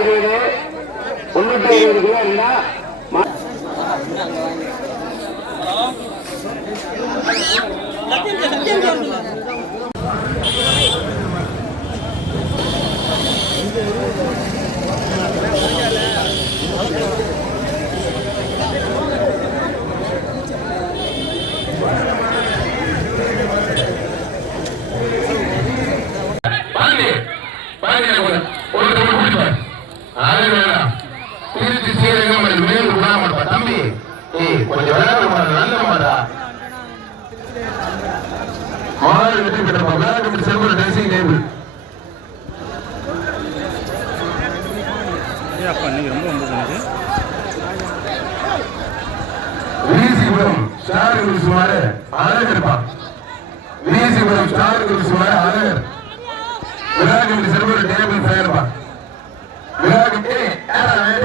இருபது முன்னூத்தி இருபது கிலோ இருந்தா மா- பாண்டி பாண்டி ஒரு ஒரு கொடுப்பார் அது வேணாம் திருச்சி சீரகம் மேல் தம்பி ஏய் கொஞ்சம் விளையாட நல்ல மாட்டா மாடு வெற்றி பெற்றப்பா விளையாட்டு செல்வ ட்ரெஸ்ஸிங் டேபிள் அப்பா வீசிபுரம் ஸ்டார் குருசுமாறு அழகு இருப்பான் வீசிபுரம் ஸ்டார் குருசுமாறு விளையாட்டு டேபிள் ஃபயர்ப்பா Cara.